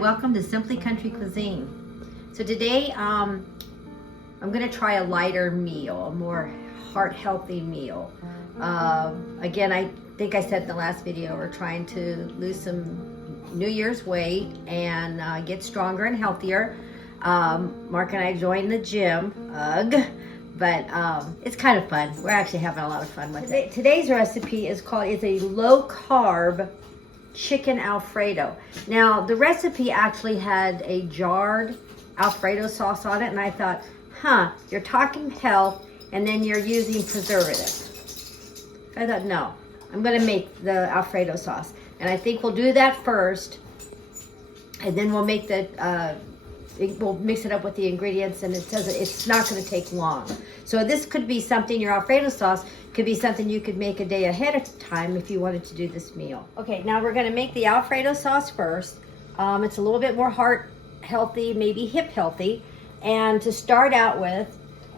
welcome to Simply Country Cuisine. So today I'm going to try a lighter meal, a more heart-healthy meal. Again, I think I said in the last video, we're trying to lose some New Year's weight and get stronger and healthier. Mark and I joined the gym, but it's kind of fun. We're actually having a lot of fun with it. Today's recipe is a low-carb chicken Alfredo. Now, the recipe actually had a jarred Alfredo sauce on it, and I thought, you're talking health, and then you're using preservatives. I thought, no, I'm gonna make the Alfredo sauce. And I think we'll do that first, and then we'll make we'll mix it up with the ingredients, and it says it's not gonna take long. So this could be something, your Alfredo sauce could be something you could make a day ahead of time if you wanted to do this meal. Okay, now we're gonna make the Alfredo sauce first. It's a little bit more heart healthy, maybe hip healthy. And to start out with,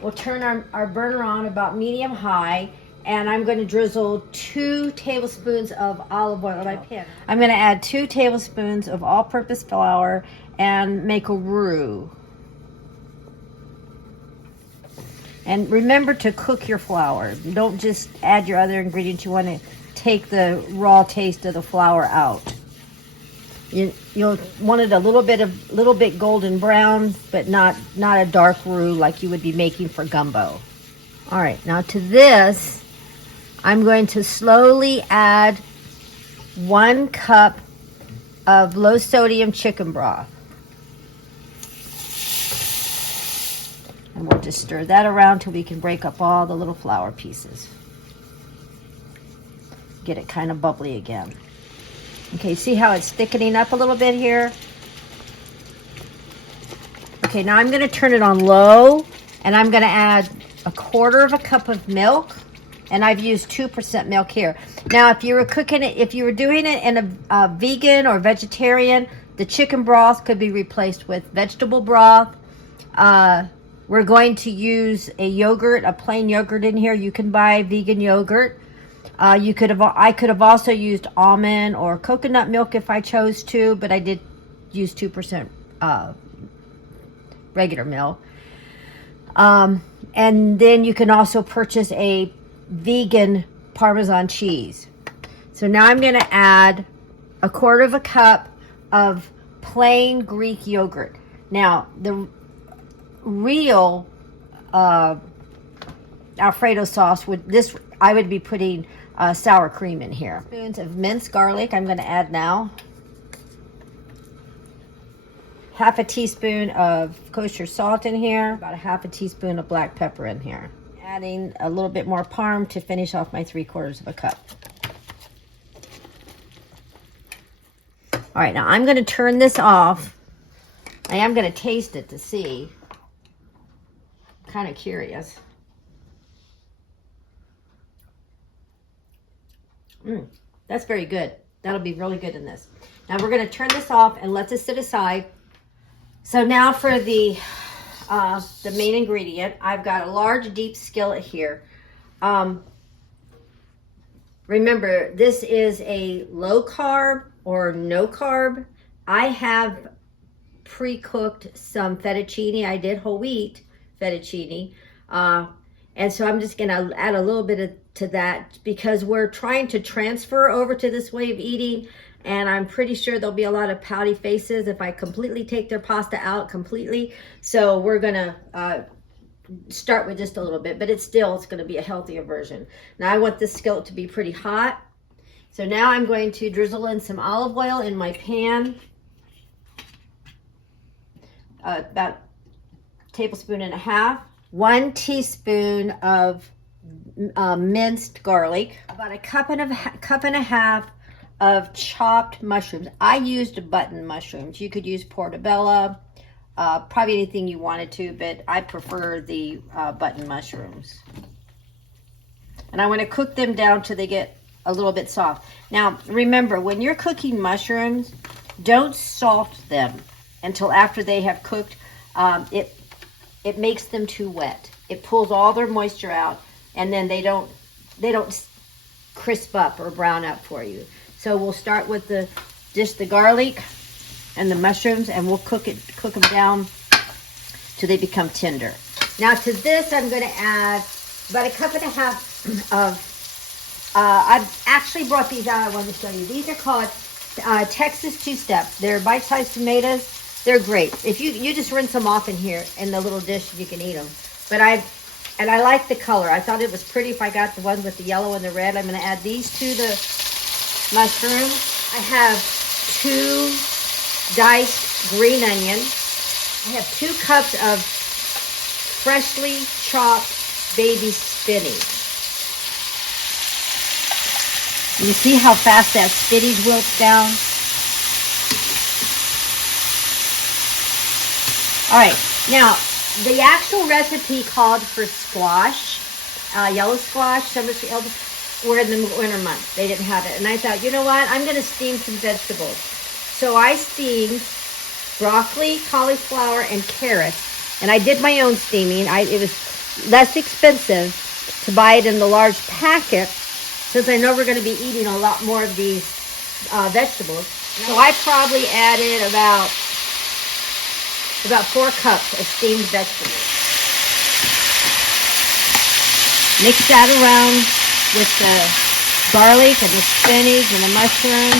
we'll turn our burner on about medium high, and I'm going to drizzle 2 tablespoons of olive oil in my pan. I'm going to add 2 tablespoons of all-purpose flour and make a roux. And remember to cook your flour. Don't just add your other ingredients. You want to take the raw taste of the flour out. You'll want it a little bit golden brown, but not a dark roux like you would be making for gumbo. All right, now to this, I'm going to slowly add 1 cup of low sodium chicken broth. And we'll just stir that around till we can break up all the little flour pieces. Get it kind of bubbly again. Okay, see how it's thickening up a little bit here? Okay, now I'm gonna turn it on low, and I'm gonna add 1/4 cup of milk, and I've used 2% milk here. Now, if you were doing it in a vegan or vegetarian, the chicken broth could be replaced with vegetable broth. We're going to use a plain yogurt in here. You can buy vegan yogurt. I could have also used almond or coconut milk if I chose to, but I did use 2% regular milk. And then you can also purchase a vegan Parmesan cheese. So now I'm going to add 1/4 cup of plain Greek yogurt. Now, the real Alfredo sauce I would be putting sour cream in here. Spoons of minced garlic I'm going to add now. 1/2 teaspoon of kosher salt in here. About 1/2 teaspoon of black pepper in here. Adding a little bit more parm to finish off my 3/4 cup. All right, now I'm going to turn this off. I am going to taste it to see. I'm kind of curious. That's very good. That'll be really good in this. Now we're going to turn this off and let this sit aside. So now for the main ingredient, I've got a large deep skillet here. Remember, this is a low carb or no carb. I have pre-cooked some fettuccine. I did whole wheat fettuccine. And so I'm just going to add a little bit to that because we're trying to transfer over to this way of eating, and I'm pretty sure there'll be a lot of pouty faces if I completely take their pasta out completely. So we're going to start with just a little bit, but it's going to be a healthier version. Now I want this skillet to be pretty hot. So now I'm going to drizzle in some olive oil in my pan. About 1.5 tablespoons. 1 teaspoon of minced garlic, about a cup and a half of chopped mushrooms. I used button mushrooms. You could use portobello, probably anything you wanted to, but I prefer the button mushrooms. And I want to cook them down till they get a little bit soft. Now, remember, when you're cooking mushrooms, don't salt them until after they have cooked. It makes them too wet. It pulls all their moisture out, and then they don't crisp up or brown up for you. So we'll start with just the garlic and the mushrooms, and we'll cook them down till they become tender. Now to this, I'm going to add about a cup and a half of, I've actually brought these out. I wanted to show you. These are called Texas two-step. They're bite-sized tomatoes. They're great. If you just rinse them off in here in the little dish, you can eat them. But I like the color. I thought it was pretty if I got the one with the yellow and the red. I'm going to add these to the mushroom. I have 2 diced green onion. I have 2 cups of freshly chopped baby spinach. You see how fast that spinach wilts down? All right, now the actual recipe called for squash, yellow squash, summer squash. We're in the winter months. They didn't have it. And I thought, you know what? I'm going to steam some vegetables. So I steamed broccoli, cauliflower, and carrots. And I did my own steaming. It was less expensive to buy it in the large packet, since I know we're going to be eating a lot more of these vegetables. So I probably added about 4 cups of steamed vegetables. Mix that around with the garlic and the spinach and the mushroom.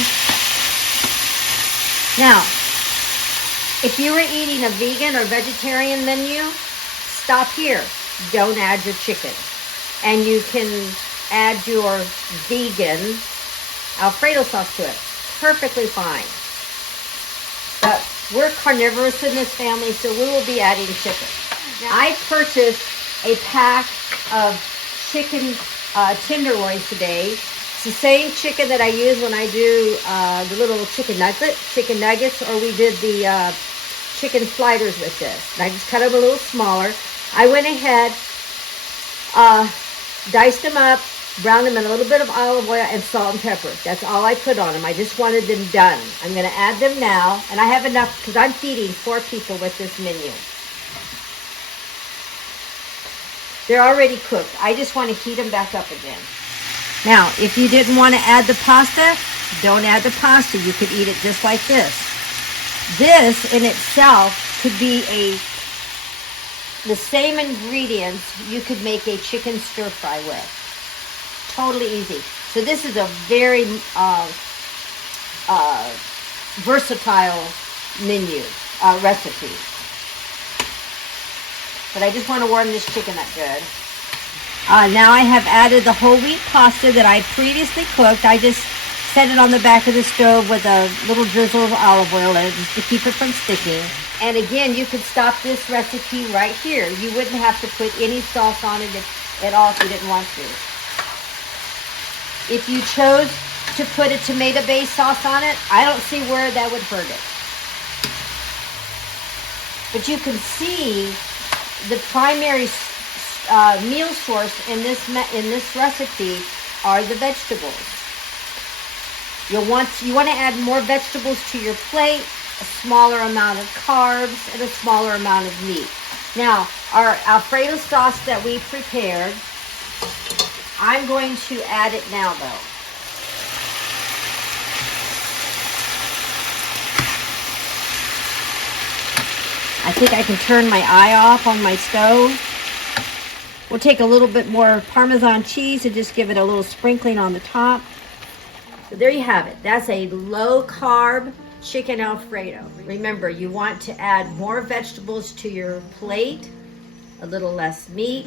Now, if you were eating a vegan or vegetarian menu, stop here. Don't add your chicken. And you can add your vegan Alfredo sauce to it. Perfectly fine. But we're carnivorous in this family, so we will be adding chicken. Now, I purchased a pack of chicken tenderloins today. It's the same chicken that I use when I do the little chicken nuggets, or we did the chicken sliders with this. And I just cut them a little smaller. I went ahead, diced them up, browned them in a little bit of olive oil and salt and pepper. That's all I put on them. I just wanted them done. I'm going to add them now, and I have enough because I'm feeding 4 people with this menu. They're already cooked. I just want to heat them back up again. Now, if you didn't want to add the pasta, don't add the pasta. You could eat it just like this. This in itself could be the same ingredients you could make a chicken stir fry with. Totally easy. So this is a very versatile menu recipe. But I just want to warm this chicken up good. Now I have added the whole wheat pasta that I previously cooked. I just set it on the back of the stove with a little drizzle of olive oil in it just to keep it from sticking. And again, you could stop this recipe right here. You wouldn't have to put any sauce on it at all if you didn't want to. If you chose to put a tomato-based sauce on it, I don't see where that would hurt it. But you can see the primary meal source in this recipe are the vegetables. You want to add more vegetables to your plate, a smaller amount of carbs, and a smaller amount of meat. Now, our Alfredo sauce that we prepared, I'm going to add it now, though. I think I can turn my eye off on my stove. We'll take a little bit more Parmesan cheese and just give it a little sprinkling on the top. So there you have it. That's a low-carb chicken Alfredo. Remember, you want to add more vegetables to your plate, a little less meat,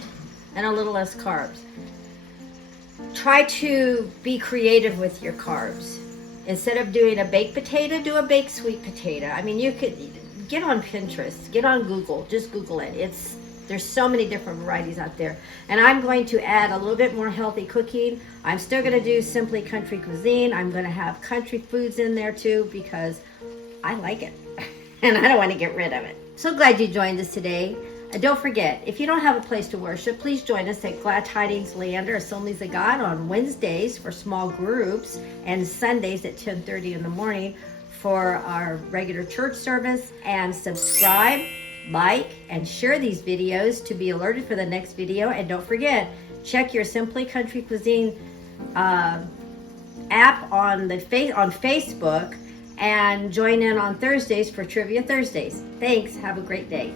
and a little less carbs. Try to be creative with your carbs. Instead of doing a baked potato, do a baked sweet potato. I mean, you could get on Pinterest, get on Google, just Google it. There's so many different varieties out there. And I'm going to add a little bit more healthy cooking. I'm still going to do Simply Country Cuisine. I'm going to have country foods in there too because I like it and I don't want to get rid of it. So glad you joined us today. Don't forget, if you don't have a place to worship, please join us at Glad Tidings Leander Assemblies of God on Wednesdays for small groups and Sundays at 10:30 in the morning for our regular church service. And subscribe, like, and share these videos to be alerted for the next video. And don't forget, check your Simply Country Cuisine app on Facebook and join in on Thursdays for Trivia Thursdays. Thanks. Have a great day.